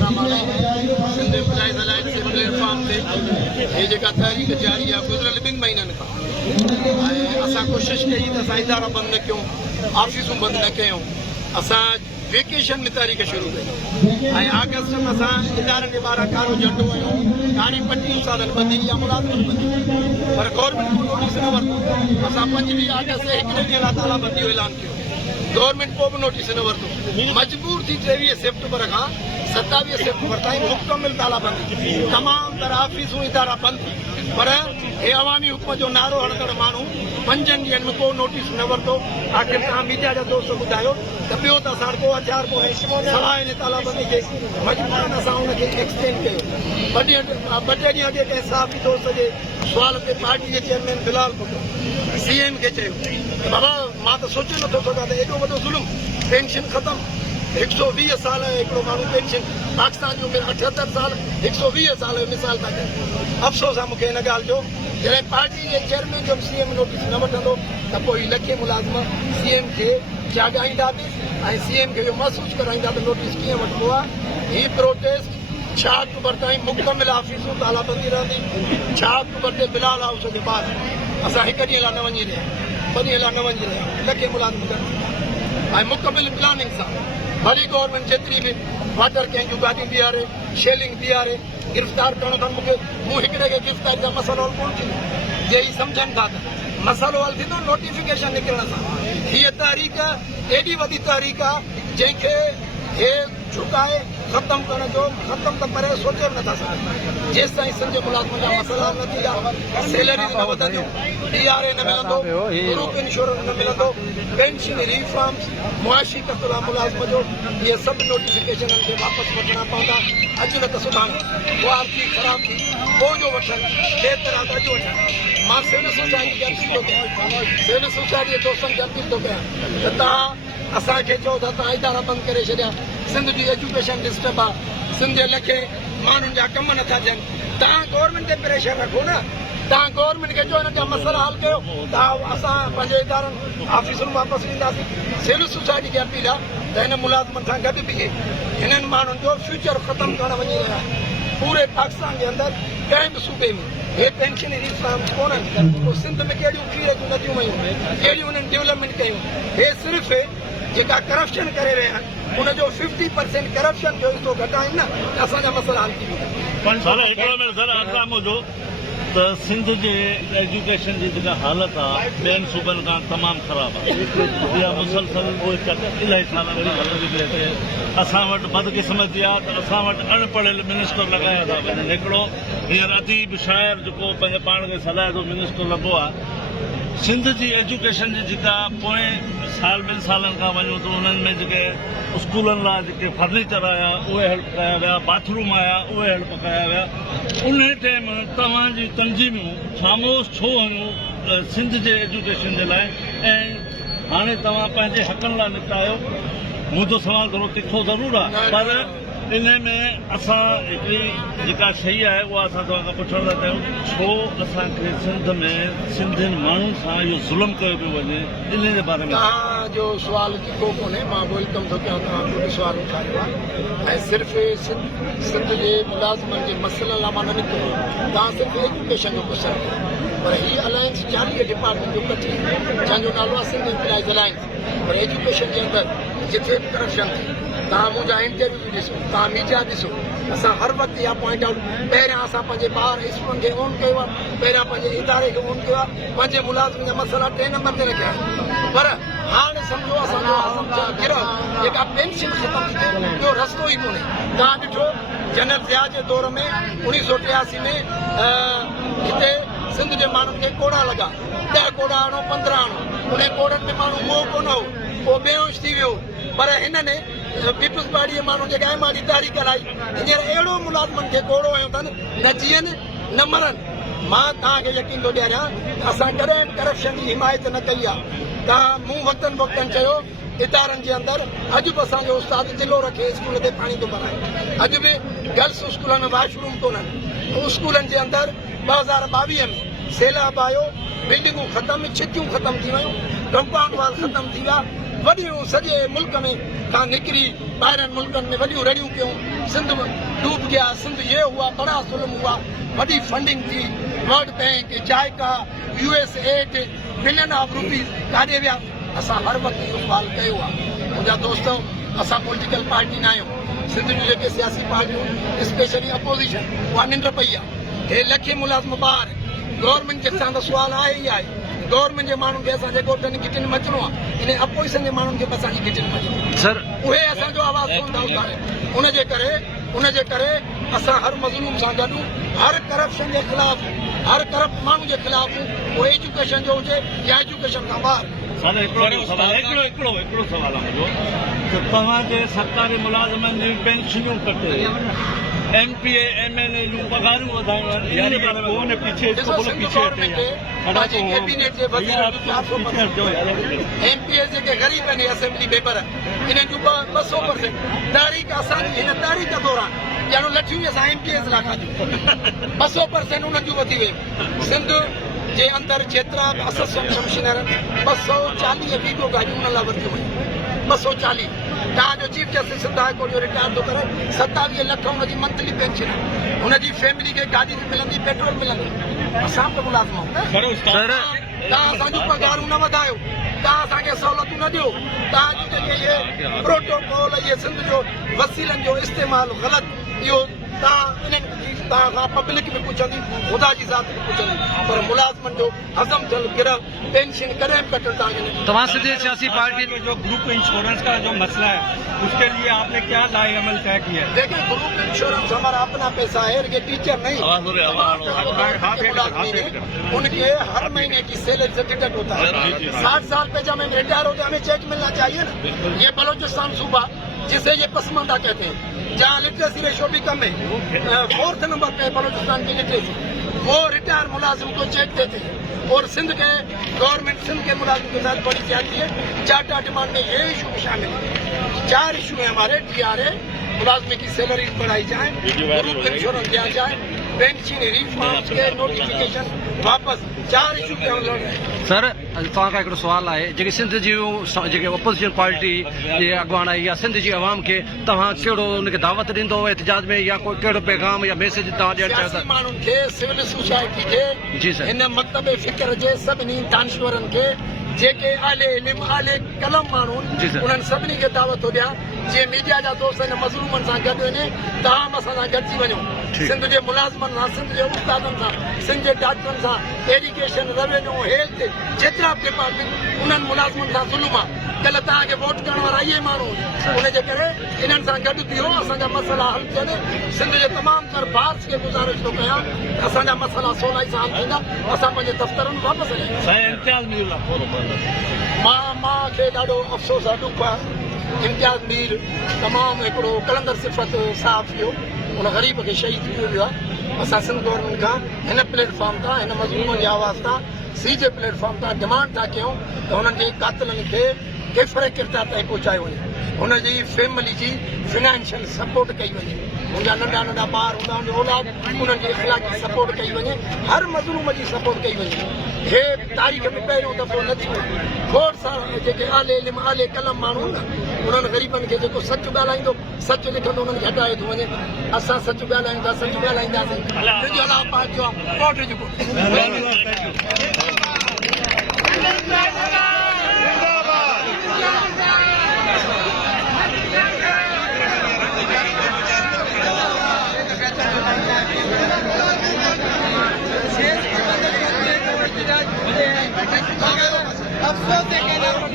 इदारा माने Sindh employees alliance जे प्लेटफॉर्म ते हे जेका तहरीक जारी आहे गुज़िरियल 2 महीननि खां ऐं असां कोशिशि कई त असां इदारा बंदि न कयूं ऑफिसूं बंदि न कयूं असां वेकेशन में तहरीक शुरू कई ऐं अगस्त में असां इदारनि जे ॿाहिरां कारो झंडो आहियूं हाणे 25 सालनि बंदी या मुलाज़िमत बंदी पर गवर्नमेंट को नोटिस न वरितो असां 25 अगस्त ते हिकिड़े ॾींहं लाइ तालाबंदी जो ऐलान कयो गवर्नमेंट को बि नोटिस न वरितो मजबूर थी 23 सेप्टेम्बर खां 27 सेप्टेम्बर ताईं मुकमिल तालाबंदी तमाम तरह ऑफिसूं इदारा बंदि पर हे अवामी हुकूमत जो नारो हणंदड़ माण्हू 5 ॾींहनि में को नोटिस न वरितो आख़िर तव्हां मीडिया जा दोस्त ॿुधायो त ॿियो त असां को हथियार कोन्हे सवाइ हिन तालाबंदी खे मजबूरन असां हुनखे एक्सटेंड कयो ॿ टे ॾींहं अॻे कंहिं साफ़ी दोस्त जे सुवाल ते पार्टी जे चेयरमैन बिलाल भुट्टो CM खे चयो बाबा मां त सोचे नथो सघां त एॾो वॾो ज़ुल्म पेंशन ख़तम 120 साल हिकिड़ो माण्हू पेंशन पाकिस्तान जी उमिरि 78 साल 120 साल जो मिसाल था कनि अफ़सोस आहे मूंखे हिन ॻाल्हि जो जॾहिं पार्टी जे चेयरमैन जो CM नोटिस न वठंदो त पोइ लखे मुलाज़िम CM खे जाॻाईंदा बि ऐं CM खे इहो महसूसु कराईंदा त नोटिस कीअं वठिबो आहे हीअ प्रोटेस्ट 6 अक्टूबर ताईं मुकमिल ऑफिसूं तालाबंदी रहंदी 6 अक्टूबर ते बिलाल हाउस जे ॿाहिरि असां 1 ॾींहं लाइ न वञी रहिया 2 ॾींहं लाइ न वञी रहिया लखे मुलाज़िम ऐं मुकमिल प्लानिंग सां वरी गवर्नमेंट जेतिरी बि वाटर कैन जूं गाॾियूं बीहारे शेलिंग बीहारे गिरफ़्तार करणो अथनि मूं हिकिड़े खे गिरफ़्तारी जा मसइलो हल कोन थींदो जे ही सम्झनि था त मसइलो हल थींदो नोटिफिकेशन निकिरण सां हीअ तहरीक एॾी वॾी तहरीक आहे जंहिंखे हे झुकाए ख़तमु करण जो ख़तमु त परे सोचे बि नथा सघनि जेसि ताईं सिंध जे मुलाज़िमनि जा मसइला न थींदा सैलरियूं न वधंदियूं DRA न मिलंदो ग्रुप इंश्योरेंस न मिलंदो पेंशन रिफॉर्म्स मुआशी कतरा मुलाज़िम जो इहे सभु नोटिफिकेशननि खे वापसि वठणा पवंदा अॼु न त सुभाणे वार थी ख़राब थी पोइ जो वठनि ॿिए तरह त अॼु वठनि मां सिविल सोसाइटी खे अपील थो कयां सिविल सोसाइटी जे दोस्तनि खे अपील थो कयां त तव्हां असांखे चओ था तव्हां इदारा बंदि करे छॾिया सिंध जी एजुकेशन डिस्टर्ब आहे सिंध जे लखे माण्हुनि जा कम नथा थियनि तव्हां गवर्नमेंट ते प्रेशर रखो न तव्हां गवर्नमेंट खे चओ हिन जा मसइला हल कयो त असां पंहिंजे इदारनि ऑफिसुनि वापसि ॾींदासीं सिविल सोसाइटी खे अपील आहे त हिन मुलाज़िमनि सां गॾु बीहे हिननि माण्हुनि जो फ्यूचर ख़तमु करणु वञी रहिया आहिनि पूरे पाकिस्तान जे अंदरि कंहिं बि सूबे में हे पेंशन रिफॉर्म्स कोन्हनि पोइ सिंध में कहिड़ियूं खीर जूं नदियूं वयूं कहिड़ियूं हुननि डेवलपमेंट कयूं हे सिर्फ़ु जेका करप्शन करे रहिया आहिनि उनजो 50% करप्शन जो हिसो घटाइनि न असांजा मसइला हल थी वेंदा त सिंध जे एजुकेशन जी जेका हालत आहे ॿियनि सूबनि खां तमामु ख़राबु आहे इहा मुसलसल इलाही साल असां वटि बदकिस्मती आहे त असां वटि अनपढ़ियल मिनिस्टर लॻाया था वञनि हिकिड़ो हींअर अदीब शाइर जेको पंहिंजे पाण खे सलाह जो मिनिस्टर लॻो आहे सिंध जी एजुकेशन जी जेका पोएं साल 2 सालनि खां वञूं त उन्हनि में जेके स्कूलनि लाइ जेके फर्नीचर आया उहे हेल्प कया विया बाथरूम आया उहे हेल्प कया विया उन टाइम तव्हांजी तंज़ीमूं ख़ामोश छो हुयूं सिंध जे एजुकेशन जे लाइ ऐं हाणे तव्हां पंहिंजे हक़नि लाइ निकिता आहियो मुंहिंजो सुवाल थोरो तिखो ज़रूरु आहे पर इन में असां हिकिड़ी जेका शइ आहे उहा असां तव्हां खां पुछण था चाहियूं छो असांखे सिंध में सिंधियुनि माण्हुनि सां इहो ज़ुल्म कयो पियो वञे इन जे बारे में तव्हांजो सुवाल तिखो कोन्हे मां वेलकम थो कयां तव्हां को बि सुवाल उठायो आहे ऐं सिर्फ़ु सिंध जे मुलाज़िमनि जे मसइलनि लाइ मां न निकितो तव्हां सिर्फ़ु एजुकेशन जो क्वेश्चन पर हीअ अलायंस 40 डिपार्टमेंट जो कठी जंहिंजो नालो आहे सिंध एम्प्लॉइज अलायंस पर एजुकेशन जे अंदरि जिथे बि करप्शन थी तव्हां मुंहिंजा इंटरव्यू बि ॾिसो तव्हां मीडिया ॾिसो असां हर वक़्तु इहा पॉइंट आउट पहिरियां असां पंहिंजे ॿार स्कूलनि खे ऑन कयो आहे पहिरियां पंहिंजे इदारे खे ऑन कयो आहे पंहिंजे मुलाज़िम जा मसइला 3 नंबर ते रखिया पर हाणे सम्झो असांजो गिरह जेका पेंशन ख़तमु थी थिए ॿियो रस्तो ई कोन्हे तव्हां ॾिठो जनरल ज़िया जे दौर में 1983 में हिते सिंध जे माण्हुनि खे कोड़ा लॻा 10 कोड़ा आणो 15 आणो उन कोड़नि में माण्हू मोह कोन हो पोइ बेहोश थी वियो पर हिननि पीपल्स पार्टी जे माण्हू जेका माड़ी तारीख़ कराई हींअर अहिड़ो मुलाज़िमनि खे कोड़ो हयो अथनि न जीअनि न मरनि मां तव्हांखे यकीन थो ॾियारियां असां कॾहिं करप्शन जी हिमायत न कई आहे तव्हां मूं वक़्तनि चयो इदारनि जे अंदरि अॼु बि असांजो उस्ताद जिलो रखे स्कूल ते पाणी थो भराए अॼु बि गर्ल्स स्कूलनि में वॉशरूम कोन्हनि स्कूलनि जे अंदरि 2022 में सैलाब आयो बिल्डिंगूं ख़तमु छितियूं ख़तमु थी वियूं कंपाउंड वाल ख़तमु थी विया वॾियूं सॼे मुल्क में तव्हां निकिरी ॿाहिरनि मुल्कनि में वॾियूं रड़ियूं कयूं सिंध डूब गया, सिंध ये हुआ, बड़ा जुल्म हुआ, बड़ी फंडिंग थी, World Bank, JICA, USAID, billion of rupees काॾे विया। असां हर वक़्तु इहो सुवाल कयो आहे। मुंहिंजा दोस्तो, असां पॉलिटिकल पार्टी न आहियूं। सिंध जूं जेके सियासी पार्टियूं, स्पेशली अपोज़िशन, उहा निंड पई आहे। हे लखे मुलाज़िम ॿार गवर्नमेंट जे सां त सुवाल आहे ई आहे। गवर्नमेंट जे माण्हुनि खे असांजे ॻोठनि गिटिन में अचिणो आहे, इन अपोज़िशन जे माण्हुनि खे बि असांजी गिटिन में अचिणो आहे। सर उहे असांजो आवाज़ सुनंदा उतारे। उनजे करे असां हर मज़लूम सां गॾु, हर करप्शन जे ख़िलाफ़, हर करप्ट माण्हू जे ख़िलाफ़, उहो एजुकेशन जो हुजे या एजुकेशन खां ॿाहिरि। हिकिड़ो सवाल आहे मुंहिंजो त तव्हांजे सरकारी मुलाज़िमनि जूं पेंशनियूं कटे MPA MLA जूं पघारूं वधायूं आहिनि, यानी कोन पीछे कैबिनेट जे वज़ीर MPA जेके ग़रीब आहिनि असेंबली मेंबर, इन्हनि जूं 200% तारीख़ असांजी हिन तारीख़ दौरान ॼणो लठियूं असां MPAs लाइ खाधियूं 200% उन्हनि जूं वधी वियूं। सिंध जे अंदरि जेतिरा बि असिस्टेंट कमिश्नर 240 वीडियो गाॾियूं उन लाइ वरितियूं वयूं। 240 तव्हांजो chief justice Sindh high court जो रिटायर थो करे, 27 लख हुनजी मंथली पेंशन, हुनजी फैमिली खे गाॾी मिलंदी, पेट्रोल मिलंदी। असां बि मुलाज़िम आहियूं। तव्हां असांजूं पघारूं न वधायो, तव्हां असांखे सहूलियतूं न ॾियो, तव्हांजूं जेके इहे प्रोटोकॉल, इहे सिंध जो वसीलनि जो इस्तेमालु ग़लति, इहो तव्हां खां पब्लिक बि पुछंदी, ख़ुदा जी ज़ात बि पुछंदी, पर मुलाज़िमनि जो हज़म थियल गिरह पेंशन कॾहिं बि कटण तव्हांखे तमाम सियासी पार्टी जो ग्रुप इंश्योरेंस का जो मसला है, उसके लिए आपने क्या लाए अमल तय किया है? देखिए, ग्रुप इंश्योरेंस हमारा अपना पैसा है, ये टीचर नहीं, उनके हर महीने की सैलरी से डिडक्ट होता है। 60 साल पे जब हम रिटायर होते हैं हमें चेक मिलना चाहिए ना। ये बलोचिस्तान सूबा जिसे ये पसमानदा कहते हैं, जहाँ लिटरेसी रेशो भी कम है, 4th नंबर पे बलोचिस्तान की लिटरेसी, वो रिटायर मुलाजिम को चेक देते हैं। और सिंध के गवर्नमेंट सिंध के मुलाजिम के साथ बड़ी जाती है। 4टा डिमांड में ये इशू भी शामिल है। 4 इशू है हमारे। DRA, मुलाजमे की सैलरी बढ़ाई जाए, ग्रुप इंश्योरेंस दिया जाए, पेंशन रिफॉर्म्स के नोटिफिकेशन वापस, 4 इशू पे हम लड़ रहे हैं। सर तव्हां खां हिकिड़ो सुवाल आहे, जेके सिंध जूं जेके अपोज़िशन पार्टी जे अॻुवान आहे या सिंध जी आवाम खे तव्हां कहिड़ो उनखे दावत ॾींदो एहतिजाज में, या कोई कहिड़ो पैगाम या मैसेज तव्हां ॾियणु चाहियो था? माण्हुनि खे, सिविल सोसाइटी खे, जी सर, हिन मकतब फ़िक्र जे सभिनी दानिश्वरनि खे, जेके आले इल्म आले कलम माण्हू, उन्हनि सभिनी खे दावत थो ॾियां, जीअं मीडिया जा दोस्त हिन मज़लूमनि सां गॾु वञे, तव्हां असां सां गॾिजी वञो। सिंध जे मुलाज़िमनि सां, सिंध जे उस्तादनि सां, सिंध जे डॉक्टरनि सां, एजुकेशन, रेवेन्यू, हेल्थ, जेतिरा बि डिपार्टमेंट, उन्हनि मुलाज़िमनि सां ज़ुल्म आहे। कल्ह तव्हांखे वोट करण वारा इहे माण्हू, उनजे करे इन्हनि सां गॾु थियो, असांजा मसइला हल थियनि। सिंध जे तमामु तर बार्स खे गुज़ारिश थो कयां, असांजा मसइला सवलाई सां हल थींदा, असां पंहिंजे दफ़्तरनि वापसि हलाईंदा। मूंखे ॾाढो अफ़सोस आहे, ॾुख आहे, इम्तियाज़ मीर तमामु हिकिड़ो कलंदर सिफ़त साफ़ हुयो, उन ग़रीब खे शहीद थी वियो आहे। असां सिंध गवर्नमेंट खां हिन प्लेटफॉर्म तां, हिन मज़लूमनि जी आवाज़ तां, जे प्लेटफॉर्म तां डिमांड था कयूं त हुननि जे कातिलनि खे केतिरे किरदार ताईं पहुचायो वञे, हुनजी फैमिली जी फिनेंशियल सपोर्ट कई वञे, मुंहिंजा नंढा नंढा ॿार हूंदा, हुनजो औलाद, उन्हनि जी इख़लाक़ी सपोर्ट कई वञे, हर मज़लूम जी सपोर्ट कई वञे। हे तारीख़ में पहिरियों दफ़ो न थियो। खोड़ सारा जेके आले इल्म आले कलम माण्हू न, उन्हनि ग़रीबनि खे जेको सच ॻाल्हाईंदो, सच लिखंदो, उन्हनि खे हटाए थो वञे। असां सच ॻाल्हायूं था, सच ॻाल्हाईंदासीं। तुंहिंजो अलाह पाक जो कोर्ट जो अफ़सोस है।